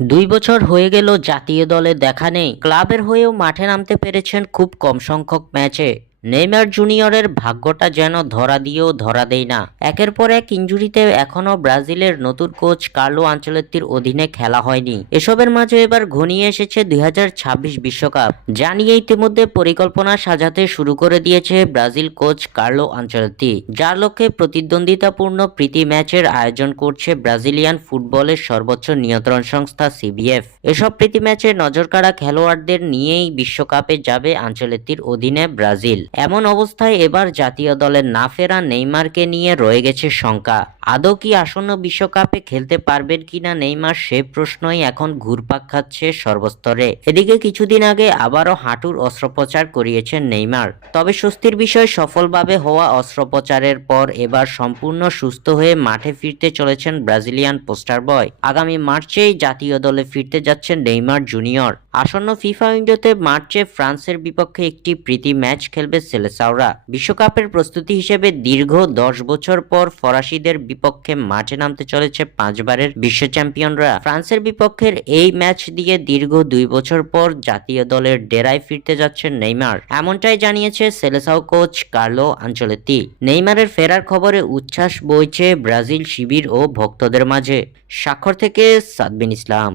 2 বছর হয়ে গেল জাতীয় দলে দেখা নেই। ক্লাবের হয়েও মাঠে নামতে পেরেছেন খুব কম সংখ্যক ম্যাচে। নেইমার জুনিয়রের ভাগ্যটা যেন ধরা দিয়েও ধরা দেয় না। একের পর এক ইনজুরিতে এখনো ব্রাজিলের নতুন কোচ কার্লো আনচেলত্তির অধীনে খেলা হয়নি। এসবের মাঝে এবার ঘনিয়ে এসেছে 2026 বিশ্বকাপ, যা নিয়ে ইতিমধ্যে পরিকল্পনা সাজাতে শুরু করে দিয়েছে ব্রাজিল কোচ কার্লো আনচেলত্তি, যার লক্ষ্যে প্রতিদ্বন্দ্বিতাপূর্ণ প্রীতি ম্যাচের আয়োজন করছে ব্রাজিলিয়ান ফুটবলের সর্বোচ্চ নিয়ন্ত্রণ সংস্থা সিবিএফ। এসব প্রীতি ম্যাচে নজরকাড়া খেলোয়াড়দের নিয়েই বিশ্বকাপে যাবে আনচেলত্তির অধীনে ব্রাজিল। এমন অবস্থায় এবার জাতীয় দলে না ফেরা নেইমারকে নিয়ে রয়ে গেছে শঙ্কা। আদৌ কি আসন্ন বিশ্বকাপে খেলতে পারবেন কিনা নেইমার, সে প্রশ্নই এখন ঘুরপাক খাচ্ছে সর্বস্তরে। এদিকে কিছুদিন আগে আবারও হাঁটুর অস্ত্রোপচার করিয়েছেন নেইমার। তবে স্বস্তির বিষয়, সফলভাবে হওয়া অস্ত্রোপচারের পর এবার সম্পূর্ণ সুস্থ হয়ে মাঠে ফিরতে চলেছেন ব্রাজিলিয়ান পোস্টার বয়। আগামী মার্চেই জাতীয় দলে ফিরতে যাচ্ছেন নেইমার জুনিয়র। আসন্ন ফিফা উইন্ডোতে মার্চে ফ্রান্সের বিপক্ষে একটি প্রীতি ম্যাচ খেলবে সেলেসাওরা। বিশ্বকাপের প্রস্তুতি হিসেবে দীর্ঘ 10 বছর পর ফরাসিদের বিপক্ষে মাঠে নামতে চলেছে 5বারের বিশ্ব চ্যাম্পিয়নরা। ফ্রান্সের বিপক্ষের এই ম্যাচ দিয়ে দীর্ঘ 2 বছর পর জাতীয় দলের ডেরায় ফিরতে যাচ্ছেন নেইমার, এমনটাই জানিয়েছে সেলেসাও কোচ কার্লো আনচেলত্তি। নেইমারের ফেরার খবরে উচ্ছ্বাস বইছে ব্রাজিল শিবির ও ভক্তদের মাঝে। স্বাক্ষর থেকে সাদবিন ইসলাম।